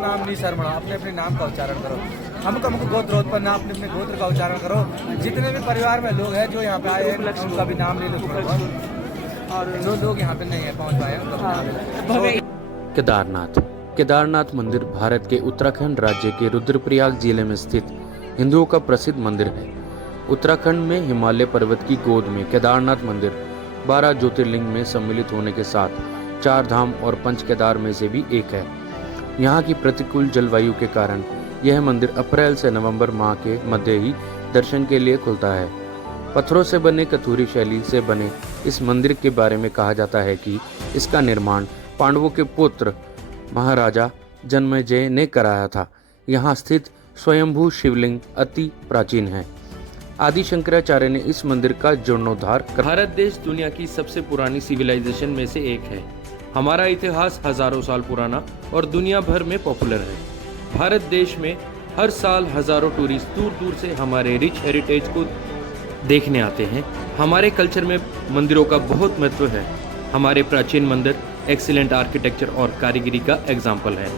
नाम नहीं शर्मणा, अपने अपने नाम का उच्चारण करो। हमको गोत्रोत्पन्न, अपने अपने गोत्र का उच्चारण करो। जितने भी परिवार में लोग हैं जो यहाँ पे आए हैं उनका भी नाम ले लो थोड़ा बहुत। और जो लोग यहाँ पे नहीं है पहुँच पाए उनका भी नाम ले लो। केदारनाथ। केदारनाथ मंदिर भारत के उत्तराखंड राज्य के रुद्रप्रयाग जिले में स्थित हिंदुओं का प्रसिद्ध मंदिर है। उत्तराखंड में हिमालय पर्वत की गोद में केदारनाथ मंदिर 12 ज्योतिर्लिंग में सम्मिलित होने के साथ 4 धाम और 5 केदार में से भी एक है। यहाँ की प्रतिकूल जलवायु के कारण यह मंदिर अप्रैल से नवंबर माह के मध्य ही दर्शन के लिए खुलता है। पत्थरों से बने कथूरी शैली से बने इस मंदिर के बारे में कहा जाता है कि इसका निर्माण पांडवों के पुत्र महाराजा जन्मेजय ने कराया था। यहाँ स्थित स्वयंभू शिवलिंग अति प्राचीन है। आदि शंकराचार्य ने इस मंदिर का जीर्णोद्धार कर भारत देश दुनिया की सबसे पुरानी सिविलाइजेशन में से एक है। हमारा इतिहास हजारों साल पुराना और दुनिया भर में पॉपुलर है। भारत देश में हर साल हजारों टूरिस्ट दूर दूर से हमारे रिच हेरिटेज को देखने आते हैं। हमारे कल्चर में मंदिरों का बहुत महत्व है। हमारे प्राचीन मंदिर एक्सीलेंट आर्किटेक्चर और कारीगरी का एग्जाम्पल है।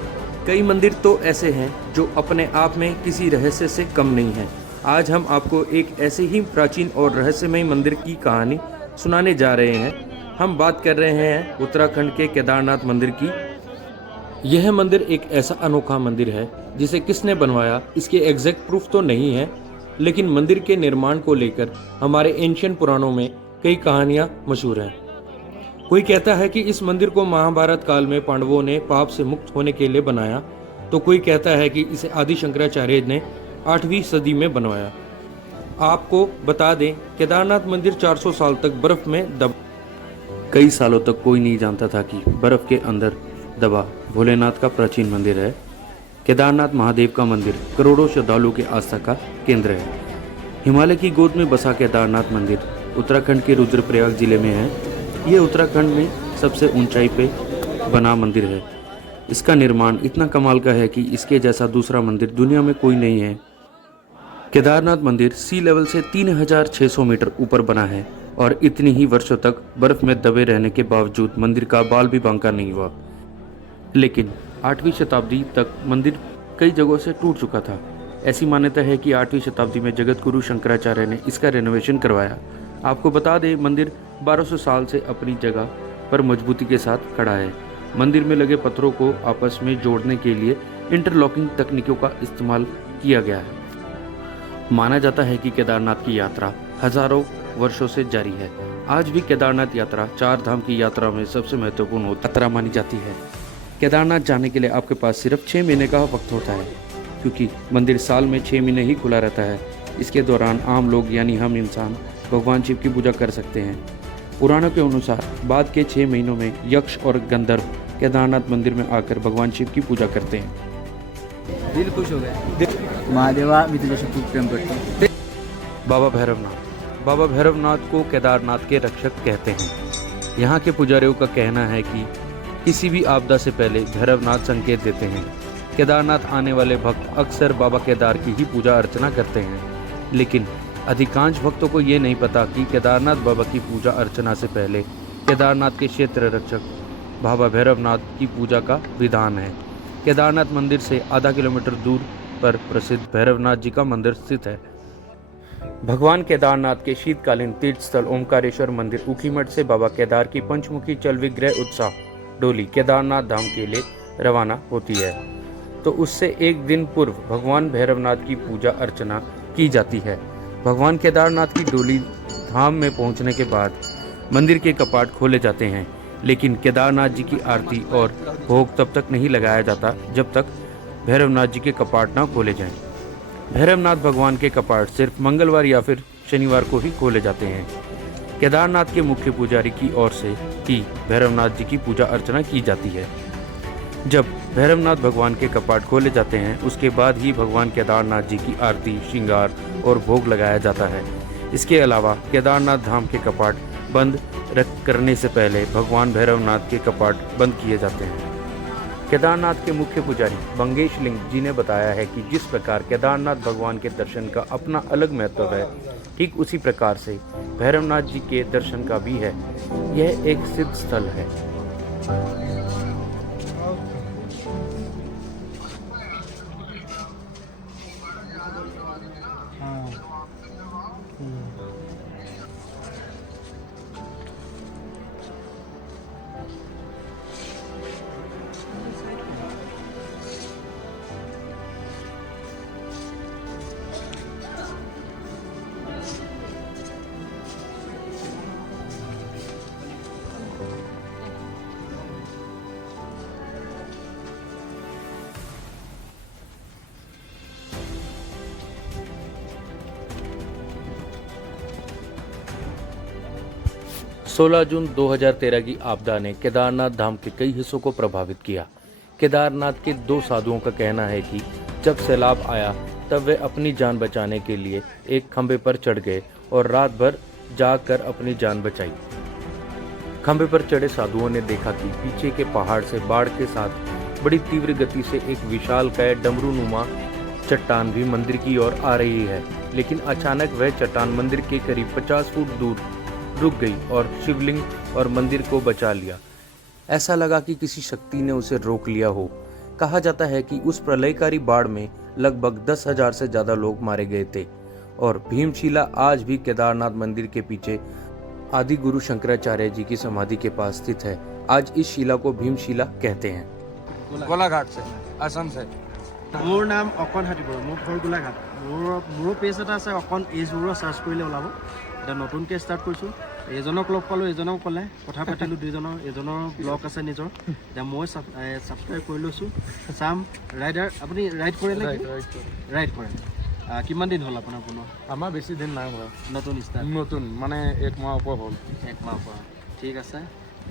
कई मंदिर तो ऐसे हैं जो अपने आप में किसी रहस्य से कम नहीं है। आज हम आपको एक ऐसे ही प्राचीन और रहस्यमय मंदिर की कहानी सुनाने जा रहे हैं। हम बात कर रहे हैं उत्तराखंड के केदारनाथ मंदिर की। यह मंदिर एक ऐसा अनोखा मंदिर है जिसे किसने बनवाया इसके एग्जैक्ट प्रूफ तो नहीं है, लेकिन मंदिर के निर्माण को लेकर हमारे एंशियंट पुराणों में कई कहानियां मशहूर हैं। कोई कहता है कि इस मंदिर को महाभारत काल में पांडवों ने पाप से मुक्त होने के लिए बनाया, तो कोई कहता है कि इसे आदि शंकराचार्य ने 8वीं सदी में बनवाया। आपको बता दें, केदारनाथ मंदिर 400 साल तक बर्फ में दबा। कई सालों तक कोई नहीं जानता था कि बर्फ के अंदर दबा भोलेनाथ का प्राचीन मंदिर है। केदारनाथ महादेव का मंदिर करोड़ों श्रद्धालुओं की आस्था का केंद्र है। हिमालय की गोद में बसा केदारनाथ मंदिर उत्तराखंड के रुद्रप्रयाग जिले में है। ये उत्तराखंड में सबसे ऊंचाई पे बना मंदिर है। इसका निर्माण इतना कमाल का है कि इसके जैसा दूसरा मंदिर दुनिया में कोई नहीं है। केदारनाथ मंदिर सी लेवल से 3600 मीटर ऊपर बना है और इतनी ही वर्षों तक बर्फ में दबे रहने के बावजूद मंदिर का बाल भी बांका नहीं हुआ। लेकिन 8वीं शताब्दी तक मंदिर कई जगहों से टूट चुका था। ऐसी मान्यता है कि 8वीं शताब्दी में जगत गुरु शंकराचार्य ने इसका रेनोवेशन करवाया। आपको बता दें, मंदिर 1200 साल से अपनी जगह पर मजबूती के साथ खड़ा है। मंदिर में लगे पत्थरों को आपस में जोड़ने के लिए इंटरलॉकिंग तकनीकों का इस्तेमाल किया गया है। माना जाता है कि केदारनाथ की यात्रा हजारों वर्षों से जारी है। आज भी केदारनाथ यात्रा 4 धाम की यात्रा में सबसे महत्वपूर्ण यात्रा मानी जाती है। केदारनाथ जाने के लिए आपके पास सिर्फ 6 महीने का वक्त होता है, क्योंकि मंदिर साल में 6 महीने ही खुला रहता है। इसके दौरान आम लोग यानी हम इंसान भगवान शिव की पूजा कर सकते हैं। पुराणों के अनुसार बाद के 6 महीनों में यक्ष और गंधर्व केदारनाथ मंदिर में आकर भगवान शिव की पूजा करते हैं। दिल खुश हो गया। महादेवा मी तुझ्याशी खूप प्रेम करतो। बाबा भैरवनाथ। बाबा भैरवनाथ को केदारनाथ के रक्षक कहते हैं। यहाँ के पुजारियों का कहना है कि किसी भी आपदा से पहले भैरवनाथ संकेत देते हैं। केदारनाथ आने वाले भक्त अक्सर बाबा केदार की ही पूजा अर्चना करते हैं, लेकिन अधिकांश भक्तों को ये नहीं पता कि केदारनाथ बाबा की पूजा अर्चना से पहले केदारनाथ के क्षेत्र रक्षक बाबा भैरवनाथ की पूजा का विधान है। केदारनाथ मंदिर से आधा किलोमीटर दूर पर प्रसिद्ध भैरवनाथ जी का मंदिर स्थित है। भगवान केदारनाथ के शीतकालीन तीर्थ स्थल ओमकारेश्वर मंदिर ऊखीमठ से बाबा केदार की पंचमुखी चल विग्रह उत्साह डोली केदारनाथ धाम के लिए रवाना होती है, तो उससे एक दिन पूर्व भगवान भैरवनाथ की पूजा अर्चना की जाती है। भगवान केदारनाथ की डोली धाम में पहुंचने के बाद मंदिर के कपाट खोले जाते हैं, लेकिन केदारनाथ जी की आरती और भोग तब तक नहीं लगाया जाता जब तक भैरवनाथ जी के कपाट ना खोले जाएं। भैरवनाथ भगवान के कपाट सिर्फ मंगलवार या फिर शनिवार को ही खोले जाते हैं। केदारनाथ के मुख्य पुजारी की ओर से की भैरवनाथ जी की पूजा अर्चना की जाती है। जब भैरवनाथ भगवान के कपाट खोले जाते हैं उसके बाद ही भगवान केदारनाथ जी की आरती, श्रृंगार और भोग लगाया जाता है। इसके अलावा केदारनाथ धाम के कपाट बंद करने से पहले भगवान भैरवनाथ के कपाट बंद किए जाते हैं। केदारनाथ के मुख्य पुजारी बंगेश लिंग जी ने बताया है कि जिस प्रकार केदारनाथ भगवान के दर्शन का अपना अलग महत्व है, ठीक उसी प्रकार से भैरवनाथ जी के दर्शन का भी है। यह एक सिद्ध स्थल है। सोलह जून 2013 की आपदा ने केदारनाथ धाम के कई हिस्सों को प्रभावित किया। केदारनाथ के 2 साधुओं का कहना है कि जब सैलाब आया तब वे अपनी जान बचाने के लिए एक खंभे पर चढ़ गए और रात भर जाग कर अपनी जान बचाई। खंभे पर चढ़े साधुओं ने देखा कि पीछे के पहाड़ से बाढ़ के साथ बड़ी तीव्र गति से एक विशालकाय डमरूनुमा चट्टान भी मंदिर की ओर आ रही है, लेकिन अचानक वह चट्टान मंदिर के करीब 50 फुट दूर रुक गई और शिवलिंग और मंदिर को बचा लिया। ऐसा लगा कि किसी शक्ति ने उसे रोक लिया हो। कहा जाता है कि उस प्रलयकारी बाढ़ में लगभग 10,000 से ज्यादा लोग मारे गए थे और भीमशिला आज भी केदारनाथ मंदिर के पीछे आदि गुरु शंकराचार्य जी की समाधि के पास स्थित है। आज इस शिला को भीमशिला कहते हैं। गोलाघाट से, असम से। मोर नाम अकन हातीबर, मोर घर गोलाघाट। मोर पेज এটা আছে অকন এইজবোৰ সাৰ্চ কৰিলে ওলাব। এটা নতুনকৈ ষ্টাৰ্ট কৰিছোঁ। এজনক লগ পালোঁ, এজনক ক'লে কথা পাতিলোঁ, দুইজনৰ এজনৰ ব্লগ আছে নিজৰ। এতিয়া মই ছাবস্ক্ৰাইব কৰি লৈছোঁ। চাম ৰাইডাৰ, আপুনি ৰাইড কৰিলে? ৰাইড কৰে। কিমান দিন হ'ল আপোনাৰ পুনৰ? আমাৰ বেছি দিন নাই হোৱা, নতুন ষ্টাৰ্ট, নতুন মানে 1 মাহ ওপৰ হ'ল। 1 মাহ পৰা। ঠিক আছে,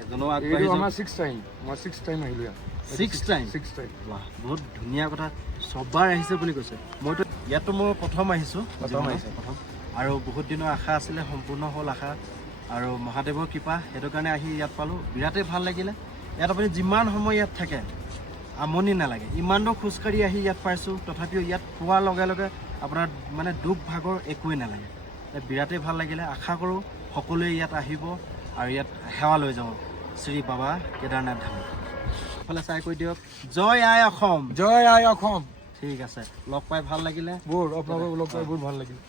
এজনো এইটো আগবাঢ়িছোঁ। আমাৰ 6 টাইম, মই 6 টাইম আহিলোঁ ইয়াত। 6 টাইম? 6 টাইম। বাহ, বহুত ধুনীয়া কথা। ছবাৰ আহিছে বুলি কৈছে। মইতো ইয়াতো মই প্ৰথম আহিছোঁ, প্ৰথম আৰু বহুত দিনৰ আশা আছিলে, সম্পূৰ্ণ হ'ল আশা আৰু মহাদেৱৰ কৃপা, সেইটো কাৰণে আহি ইয়াত পালোঁ। বিৰাটেই ভাল লাগিলে। ইয়াত আপুনি যিমান সময় ইয়াত থাকে আমনি নালাগে। ইমান দূৰ খোজকাঢ়ি আহি ইয়াত পাইছোঁ, তথাপিও ইয়াত পোৱাৰ লগে লগে আপোনাৰ মানে দুখ ভাগৰ একোৱেই নালাগে। বিৰাটেই ভাল লাগিলে। আশা কৰোঁ সকলোৱে ইয়াত আহিব আৰু ইয়াত সেৱা লৈ যাব শ্ৰী বাবা কেদাৰনাথ ধাম। ফালে চাই কৈ দিয়ক, জয় আই অসম, জয় আই অসম। ঠিক আছে, লগ পাই ভাল লাগিলে। বহুত আপোনালোকক লগ পাই বহুত ভাল লাগিল।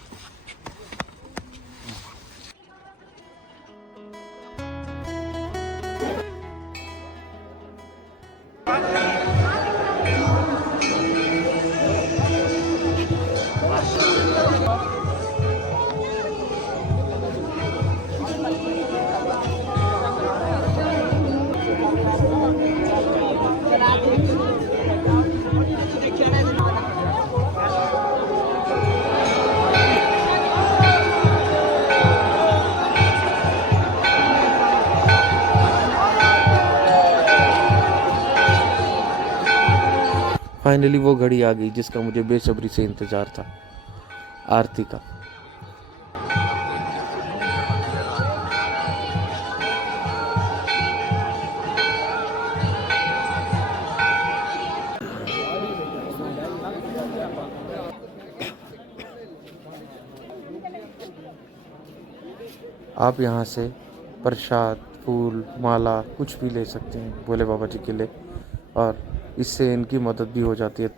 फाइनली वो घड़ी आ गई जिसका मुझे बेसब्री से इंतजार था, आरती का। आप यहाँ से प्रसाद, फूल, माला कुछ भी ले सकते हैं भोले बाबा जी के लिए, और इससे इनकी मदद भी हो जाती है।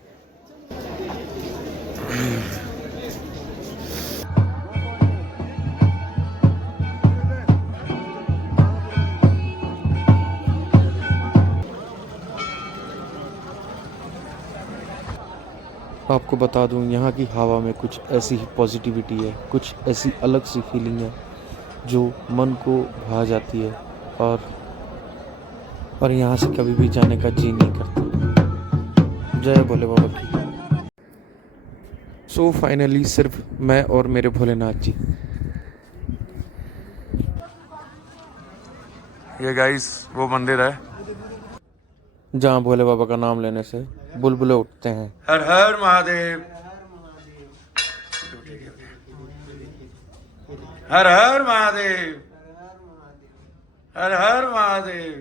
आपको बता दूं, यहाँ की हवा में कुछ ऐसी ही पॉजिटिविटी है, कुछ ऐसी अलग सी फीलिंग है जो मन को भा जाती है और यहाँ से कभी भी जाने का जी नहीं करता। जय भोले बाबा की। सो फाइनली सिर्फ मैं और मेरे भोलेनाथ जी। ये गाइस वो मंदिर है जहाँ भोले बाबा का नाम लेने से बुलबुले उठते हैं। हर हर महादेव, हर हर महादेव, हर हर महादेव।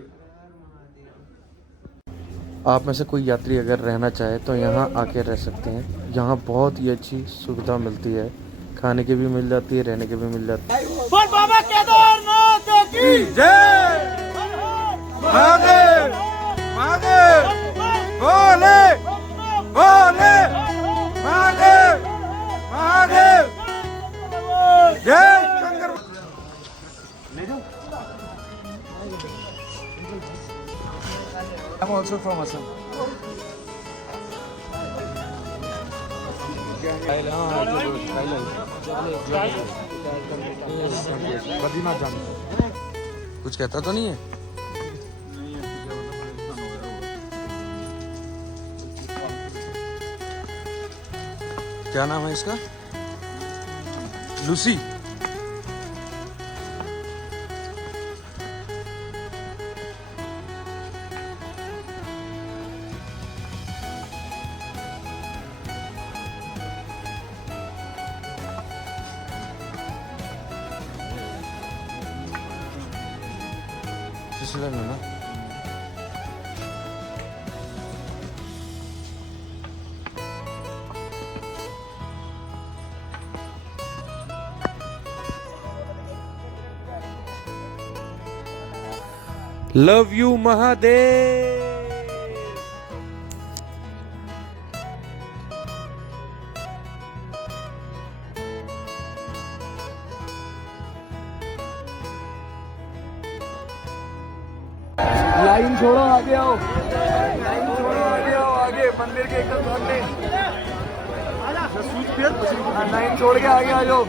आप में से कोई यात्री अगर रहना चाहे तो यहाँ आके रह सकते हैं। यहाँ बहुत ही अच्छी सुविधा मिलती है, खाने की भी मिल जाती है, रहने की भी मिल जाती है। बोल बाबा केदारनाथ की जय, महादेव महादेव, भोले भोले, महादेव महादेव, जय Shankar. I'm also from Assam. Badrinath जाना। कुछ कहता तो नहीं है? क्या नाम है इसका? लूसी। स्विट्जरलैंड में ना? Love you Mahadev. लाइन छोड़ो, आगे आओ, लाइन छोड़ो, आगे आओ, आगे मंदिर के एकदम सामने लाइन छोड़ के आगे आ जाओ।